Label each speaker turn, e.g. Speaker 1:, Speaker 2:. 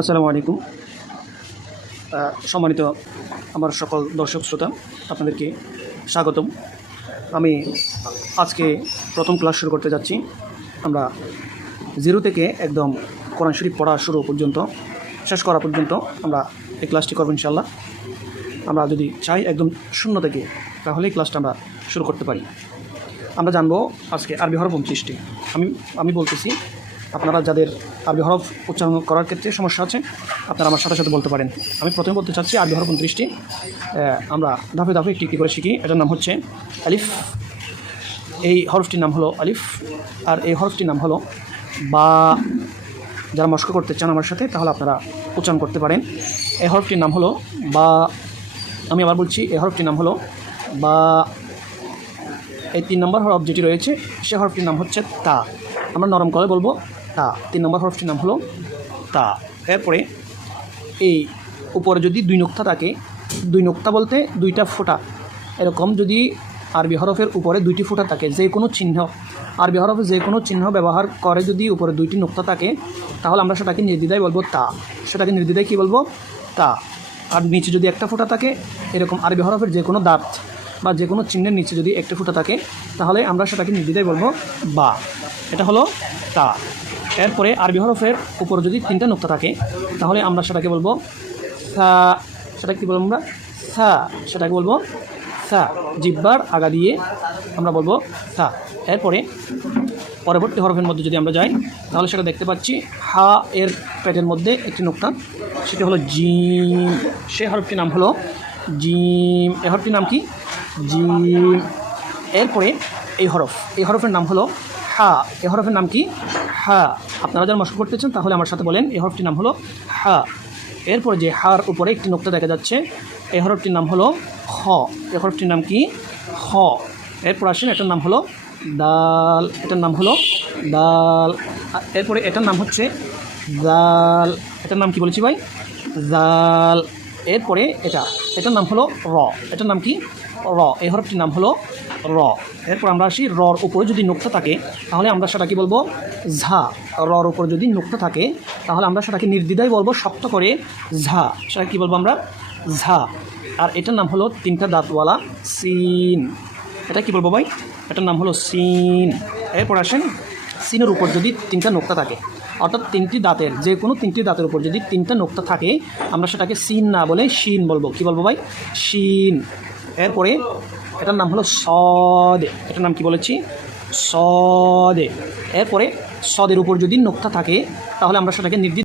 Speaker 1: আসসালামু আলাইকুম। সম্মানিত আমার সকল দর্শক শ্রোতা, আপনাদেরকে স্বাগতম। আমি আজকে প্রথম ক্লাস শুরু করতে যাচ্ছি। আমরা জিরো থেকে একদম কোরআন শরীফ পড়া শুরু পর্যন্ত, শেষ করা পর্যন্ত আমরা এই ক্লাসটি করব ইনশাল্লাহ আমরা যদি চাই একদম শূন্য থেকে তাহলে ক্লাসটা আমরা শুরু করতে পারি। আমরা জানব আজকে আরবি হরফ উনত্রিশটি। আমি আমি বলতেছি আপনারা যাদের আরবি হরফ উচ্চারণ করার ক্ষেত্রে সমস্যা আছে, আপনারা আমার সাথে সাথে বলতে পারেন। আমি প্রথমে বলতে চাচ্ছি আরবি হরফ উনত্রিশটি। আমরা ধাপে ধাপে একটি একটি করে শিখি। এটার নাম হচ্ছে আলিফ। এই হরফটির নাম হলো আলিফ। আর এই হরফটির নাম হলো বা। যারা মস্ক করতে চান আমার সাথে, তাহলে আপনারা উচ্চারণ করতে পারেন। এই হরফটির নাম হলো বা। আমি আবার বলছি, এই হরফটির নাম হলো বা। এই তিন নম্বর হরফ যেটি রয়েছে, সে হরফটির নাম হচ্ছে তা। আমরা নরম করে বলব। তা। তিন নম্বর হরফটির নাম হলো তা। এরপরে এই উপরে যদি দুই নোক্তা থাকে, দুই নোক্তা বলতে দুইটা ফোঁটা। এরকম যদি আরবি হরফের উপরে দুইটি ফোঁটা থাকে, যে কোনো চিহ্ন, আরবি হরফে যে কোনো চিহ্ন ব্যবহার করে যদি উপরে দুইটি নোক্তা থাকে, তাহলে আমরা সেটাকে নির্দ্বিধায় বলব তা। সেটাকে নির্দ্বিধায় কী বলব? তা। আর নিচে যদি একটা ফোঁটা থাকে, এরকম আরবি হরফের যে কোনো দাঁত বা যে কোনো চিহ্নের নিচে যদি একটা ফুটা থাকে, তাহলে আমরা সেটাকে নির্দ্বিধায় বলব বা। এটা হলো তা। এরপরে আরবি হরফের উপর যদি তিনটা নোক্তা থাকে, তাহলে আমরা সেটাকে বলব সা সেটা কী বলব আমরা? সা, সেটাকে বলব সা, জিব্বার আগা দিয়ে আমরা বলব সা। এরপরে পরবর্তী হরফের মধ্যে যদি আমরা যাই, তাহলে সেটা দেখতে পাচ্ছি হা এর পেটের মধ্যে একটি নোক্তা, সেটা হলো জিম। সে হরফটির নাম হলো জিম। এ হরফটির নাম কি? জিম। এরপরে এই হরফ, এই হরফের নাম হলো হা, এ হরফের নাম কি? হা। আপনারা যারা মশক করতেছেন, তাহলে আমার সাথে বলেন, এ হরফটির নাম হলো হা। এরপরে যে হার উপরে একটি নোক্তা দেখা যাচ্ছে, এ হরফটির নাম হলো খ। এই হরফটির নাম কি? খ। এরপর আসেন, এটার নাম হলো দাল। এটার নাম হলো দাল। এরপরে এটার নাম হচ্ছে দাল এটার নাম কি বলেছি ভাই? দাল এরপরে এটা, এটার নাম হলো র। এটার নাম কি? র। এই হরফটির নাম হলো র। এরপর আমরা আসি রর উপরে যদি নোক্তা থাকে, তাহলে আমরা সেটা কি বলব? ঝা। রর উপরে যদি নোক্তা থাকে, তাহলে আমরা সেটাকে নির্দ্বিধায় বলব, শক্ত করে ঝা। সেটা কি বলব আমরা? ঝা। আর এটার নাম হলো তিনটা দাঁতওয়ালা, সিন। এটা কি বলব ভাই? এটার নাম হলো সিন। এরপর আসেন, সিনের উপর যদি তিনটা নোক্তা থাকে অর্থাৎ তিনটি দাঁতের, যে কোনো তিনটি দাঁতের উপর যদি তিনটা নোক্তা থাকে, আমরা সেটাকে সিন না বলে শিন বলব। কি বলব ভাই? শিন। এরপরে এটার নাম হলো সদে। এটার নাম কি বলেছি? সদে। এরপরে সদের উপর যদি নোক্তা থাকে, তাহলে আমরা সেটাকে নির্দিষ্ট